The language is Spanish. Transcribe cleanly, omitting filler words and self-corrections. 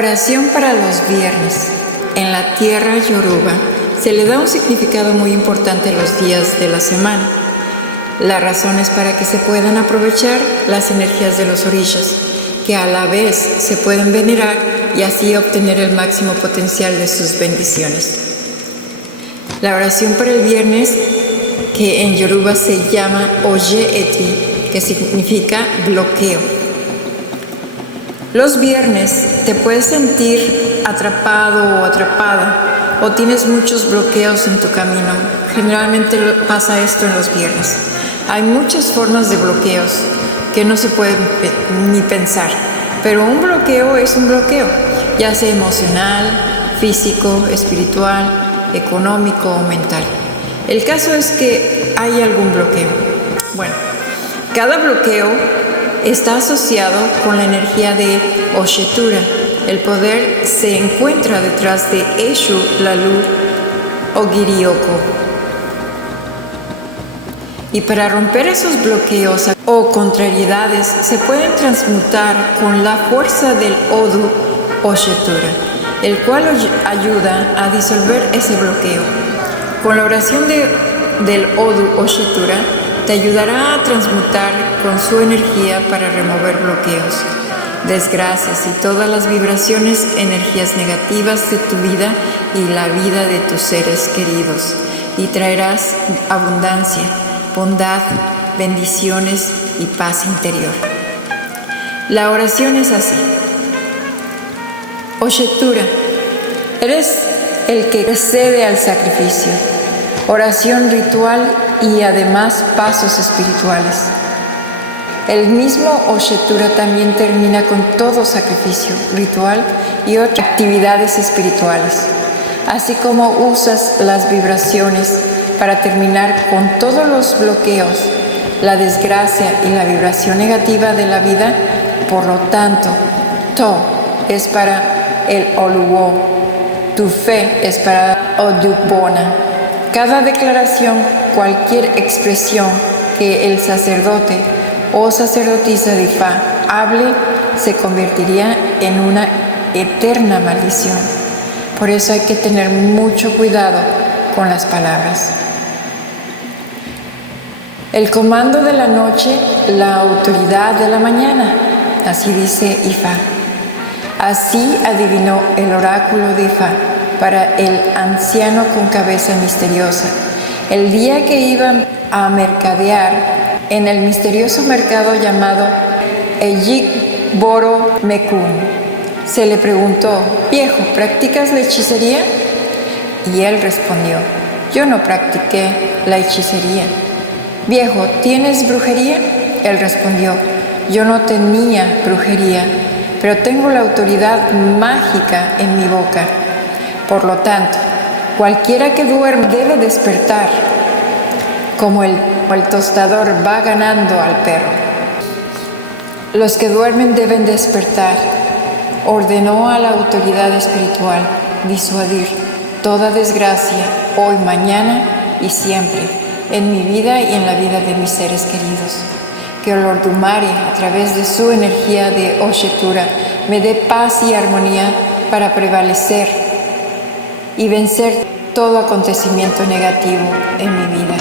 Oración para los viernes. En la tierra yoruba se le da un significado muy importante a los días de la semana. La razón es para que se puedan aprovechar las energías de los orishas, que a la vez se pueden venerar y así obtener el máximo potencial de sus bendiciones. La oración para el viernes, que en yoruba se llama Oye Eti, que significa bloqueo. Los viernes te puedes sentir atrapado o atrapada o tienes muchos bloqueos en tu camino. Generalmente pasa esto en los viernes. Hay muchas formas de bloqueos que no se pueden ni pensar, pero un bloqueo es un bloqueo, ya sea emocional, físico, espiritual, económico o mental. El caso es que hay algún bloqueo. Bueno, cada bloqueo está asociado con la energía de Oshetura. El poder se encuentra detrás de Eshu, Lalu o Girioko. Y para romper esos bloqueos o contrariedades se pueden transmutar con la fuerza del Odu Oshetura, el cual ayuda a disolver ese bloqueo. Con la oración del Odu Oshetura te ayudará a transmutar con su energía para remover bloqueos, desgracias y todas las vibraciones, energías negativas de tu vida y la vida de tus seres queridos, y traerás abundancia, bondad, bendiciones y paz interior. La oración es así. Oshetura, eres el que precede al sacrificio, oración ritual y además pasos espirituales. El mismo Oshetura también termina con todo sacrificio, ritual y otras actividades espirituales, así como usas las vibraciones para terminar con todos los bloqueos, la desgracia y la vibración negativa de la vida. Por lo tanto, To es para el Oluwo, tu fe es para Odubona. Cada declaración, cualquier expresión que el sacerdote o sacerdotisa de Ifa hable, se convertiría en una eterna maldición. Por eso hay que tener mucho cuidado con las palabras. El comando de la noche, la autoridad de la mañana, así dice Ifa. Así adivinó el oráculo de Ifa para el anciano con cabeza misteriosa, el día que iban a mercadear en el misterioso mercado llamado Ejik-Boro Mekun. Se le preguntó: «Viejo, ¿practicas la hechicería?» Y él respondió: «Yo no practiqué la hechicería». «Viejo, ¿tienes brujería?» Él respondió: «Yo no tenía brujería, pero tengo la autoridad mágica en mi boca. Por lo tanto, cualquiera que duerme debe despertar, como el tostador va ganando al perro. Los que duermen deben despertar». Ordenó a la autoridad espiritual disuadir toda desgracia hoy, mañana y siempre, en mi vida y en la vida de mis seres queridos. Que el Ordumare, a través de su energía de Oshetura, me dé paz y armonía para prevalecer y vencer todo acontecimiento negativo en mi vida.